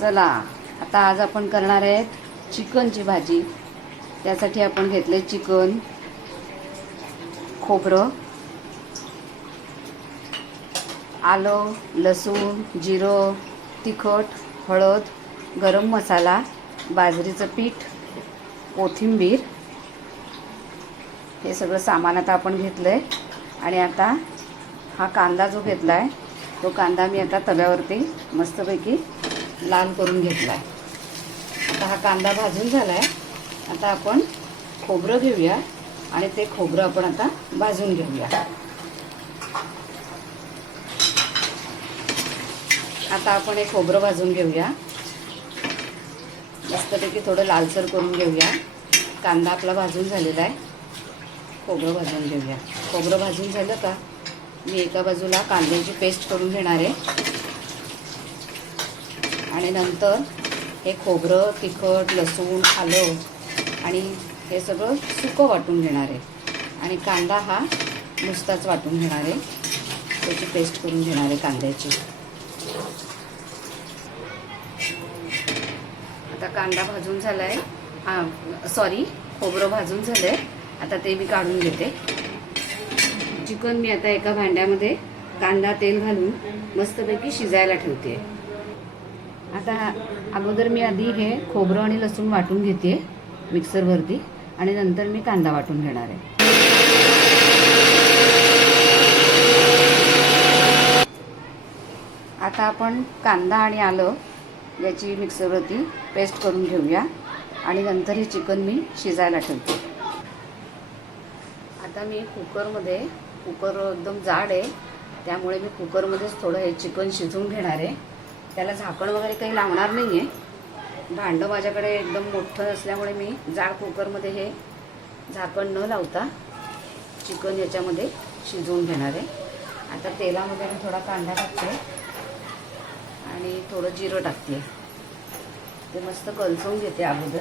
चला आता आज आपण करणार आहेत चिकनची भाजी. त्यासाठी आपण घेतले चिकन खोबरं आलं लसूण जिरं तिखट हळद गरम मसाला बाजरीचं पीठ कोथिंबीर. हे सगळं सामान आता आपण घेतलं आहे आणि आता हा कांदा जो घेतला आहे तो कांदा मी आता तव्यावरती मस्तपैकी लाल करून घेतला आहे आता हा कांदा भाजून झाला आहे आता आपण खोबरं घेऊया आणि ते खोबरं आपण आता भाजून घेऊया. आता आपण हे खोबरं भाजून घेऊया. मस्तपैकी थोडं लालसर करून घेऊया. कांदा आपला भाजून झालेला आहे. खोबरं भाजून घेऊया. खोबरं भाजून झालं का मी एका बाजूला कांद्याची पेस्ट करून घेणार आहे. आणि नंतर हे खोबरं तिखट लसूण आलं आणि हे सगळं सुकं वाटून घेणार आहे. आणि कांदा हा नुसताच वाटून घेणार आहे. त्याची पेस्ट करून घेणार आहे कांद्याची. आता कांदा भाजून झाला आहे सॉरी खोबरं भाजून झालं आहे आता ते मी काढून घेते. चिकन मी आता एका भांड्यामध्ये कांदा तेल घालून मस्तपैकी शिजायला ठेवते. आता अगोदर मी आधी हे खोबरं आणि लसूण वाटून घेते मिक्सरवरती आणि नंतर मी कांदा वाटून घेणार आहे. आता आपण कांदा आणि आलं याची मिक्सरवरती पेस्ट करून घेऊया आणि नंतर हे चिकन मी शिजायला ठेवते. आता मी कुकरमध्ये कुकर एकदम जाड आहे त्यामुळे मी कुकरमध्येच थोडं हे चिकन शिजवून घेणार आहे. त्याला झाकण वगैरे काही लावणार नाही आहे भांडं माझ्याकडे एकदम मोठं असल्यामुळे मी जाड कुकरमध्ये हे झाकण न लावता चिकन याच्यामध्ये शिजवून घेणार आहे. आता तेलामध्ये मी थोडा कांदा टाकते आणि थोडं जिरं टाकते. ते मस्त कलसवून घेते अगोदर.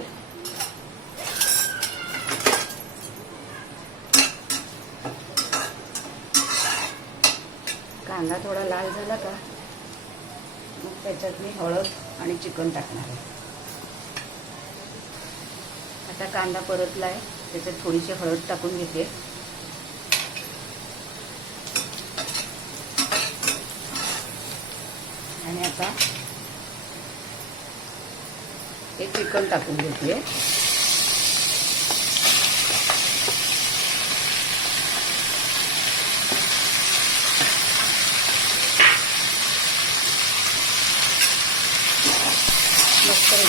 कांदा थोडा लाल झाला का? त्याच्यात मी हळद आणि चिकन टाकणार आहे. आता कांदा परतला आहे त्याच्यात थोडीशी हळद टाकून घेते. आणि आता हे चिकन टाकून घेते.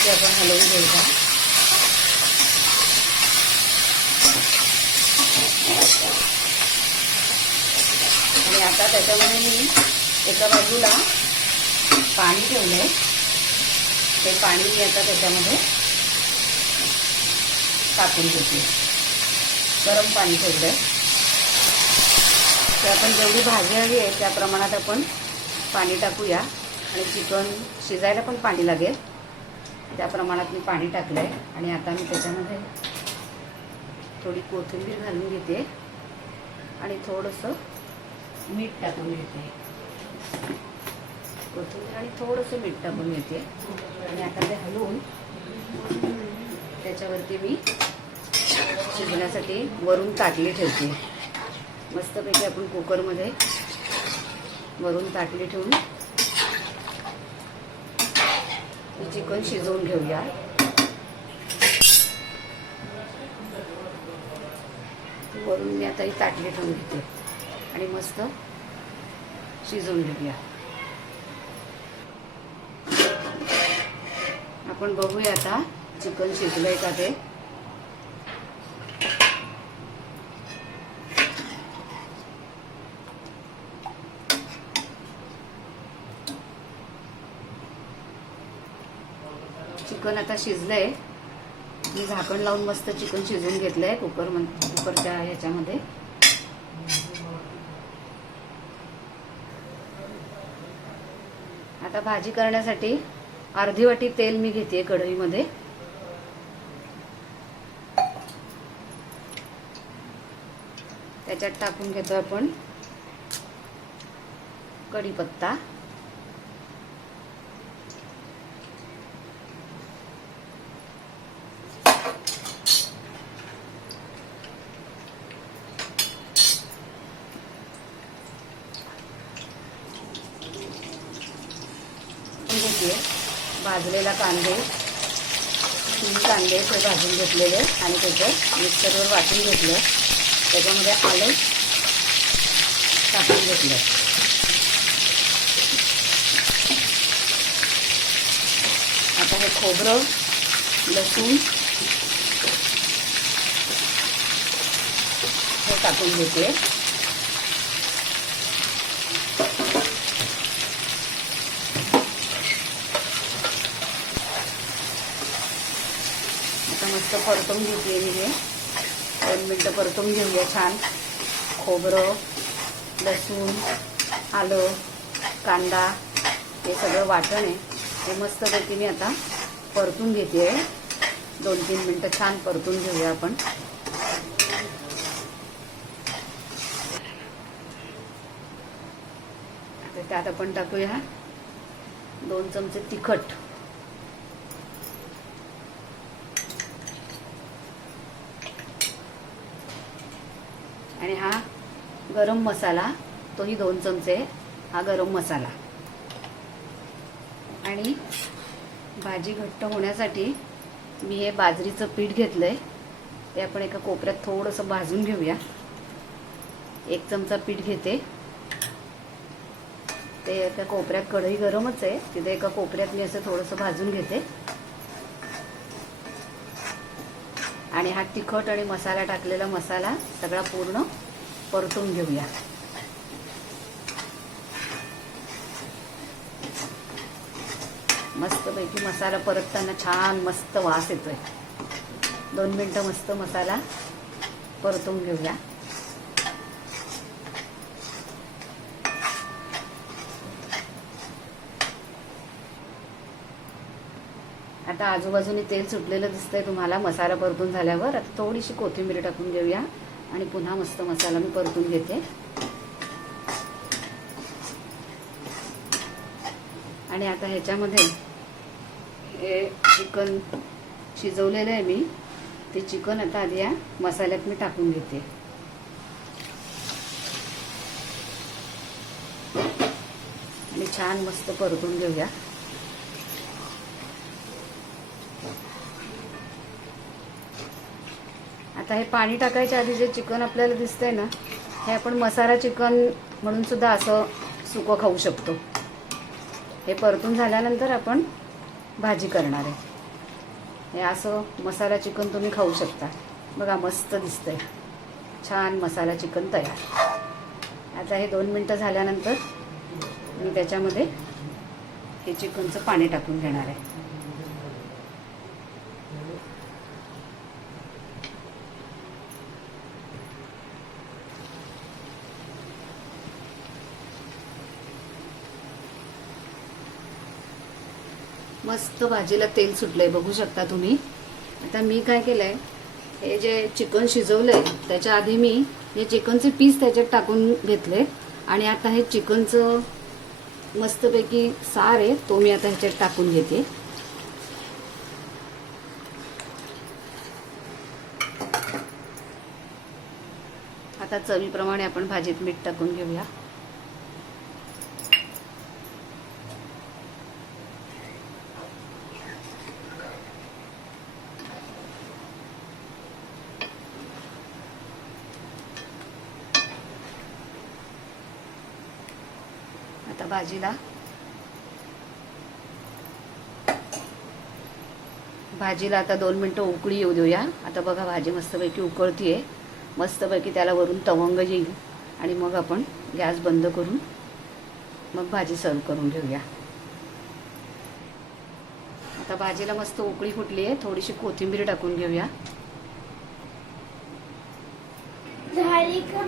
मस्तपैकी आपण हलवून घ्यायचा आणि आता त्याच्यामध्ये मी एका बाजूला पाणी ठेवलंय. ते पाणी मी आता त्याच्यामध्ये टाकून घेते गरम पाणी ठेवलंय. तर आपण जेवढी भाजी हवी आहे त्या प्रमाणात आपण पाणी टाकूया. आणि चिकन शिजायला पण पाणी लागेल. त्या प्रमाणात मी पाणी टाकलं आहे आणि आता मी त्याच्यामध्ये थोडी कोथिंबीर घालून घेते आणि थोडंसं मीठ टाकून घेते. कोथिंबीर आणि थोडंसं मीठ टाकून घेते. आणि आता ते हलवून त्याच्यावरती मी शिजण्यासाठी वरून ताटली ठेवते. मस्तपैकी आपण कुकरमध्ये वरून ताटली ठेवून चिकन शिजवून घेऊया. वरून मी आता ही ताटली ठेवून घेते. आणि मस्त शिजवून घेऊया. आपण बघूया आता चिकन शिजलंय का ते. चिकन आता शिजलंय. मी झाकण लावून मस्त चिकन शिजवून घेतलंय कुकर कुकरच्या ह्याच्यामध्ये. आता भाजी करण्यासाठी अर्धी वाटी तेल मी घेते कढईमध्ये. त्याच्यात टाकून घेतो आपण कढीपत्ता. घेते भाजलेला कांदे तीन कांदे ते भाजून घेतलेले आणि त्याचं मिक्सरवर वाटून घेतलं. त्याच्यामध्ये आलं टाकून घेतलं. आता हे खोबरं लसूण हे टाकून घेतले. आता मस्त परतून घेते मी हे. दोन मिनटं परतून घेऊया छान. खोबरं लसूण आलं कांदा हे सगळं वाटण आहे. हे मस्त मी आता परतून घेते दोन तीन मिनटं छान परतून घेऊया आपण. त्यात आपण टाकूया दोन चमचे तिखट. आणि हा गरम मसाला तोही दोन चमचे हा गरम मसाला. आणि भाजी घट्ट होण्यासाठी मी हे बाजरीचं पीठ घेतलंय. ते आपण एका कोपऱ्यात थोडंसं भाजून घेऊया. एक चमचा पीठ घेते. ते एका कोपऱ्यात कढई गरमच आहे. तिथे एका कोपऱ्यात मी असं थोडंसं भाजून घेते. आणि हा तिखट आणि मसाला टाकलेला मसाला सगळा पूर्ण परतून घेऊया. मस्तपैकी मसाला परतताना छान मस्त वास येतोय. दोन मिनटं मस्त मसाला परतून घेऊया. आता आजूबाजूने तेल सुटलेलं दिसतंय तुम्हाला मसाला परतून झाल्यावर. आता थोडीशी कोथिंबीर टाकून घेऊया आणि पुन्हा मस्त मसाला मी परतून घेते. आणि आता ह्याच्यामध्ये हे चिकन शिजवलेलं आहे मी. ते चिकन आता आधी या मसाल्यात मी टाकून घेते. आणि छान मस्त परतून घेऊया. आता हे पाणी टाकायच्या आधी जे चिकन आपल्याला दिसतंय ना हे आपण मसाला चिकन म्हणून सुद्धा असं सुकं खाऊ शकतो. हे परतून झाल्यानंतर आपण भाजी करणार आहे. हे असं मसाला चिकन तुम्ही खाऊ शकता. बघा मस्त दिसतंय. छान मसाला चिकन तयार. आता हे दोन मिनटं झाल्यानंतर मी त्याच्यामध्ये हे चिकनचं पाणी टाकून घेणार आहे. मस्त भाजीला तेल सुटलंय बघू शकता तुम्ही. आता मी काय केलंय हे जे चिकन शिजवलंय त्याच्या आधी मी हे चिकनचे पीस त्याच्यात टाकून घेतले. आणि आता हे चिकनचं मस्तपैकी सार आहे तो मी आता ह्याच्यात टाकून घेते. आता चवीप्रमाणे आपण भाजीत मीठ टाकून घेऊया. भाजीला. भाजीला आता दोन मिनटं उकळी येऊ देऊया. आता बघा भाजी मस्तपैकी उकळतीये. मस्तपैकी त्याला वरून तवंग येईल आणि मग आपण गॅस बंद करून मग भाजी सर्व करून घेऊया. आता भाजीला मस्त उकळी फुटली आहे थोडीशी कोथिंबीर टाकून घेऊया. झाली का?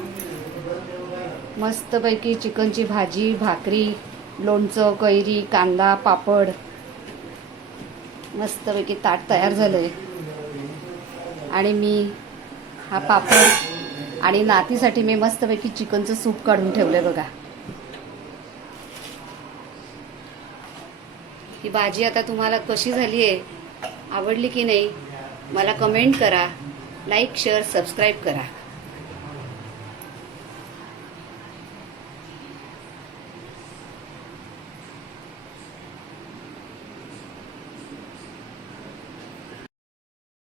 मस्तपैकी चिकनची भाजी भाकरी लोणचं कैरी कांदा पापड. मस्तपैकी ताट तयार झालंय. आणि मी हा पापड आणि नातीसाठी मी मस्तपैकी चिकनचं सूप काढून ठेवलंय बघा. ही भाजी आता तुम्हाला कशी झाली आहे आवडली की नाही मला कमेंट करा लाईक शेअर सबस्क्राईब करा.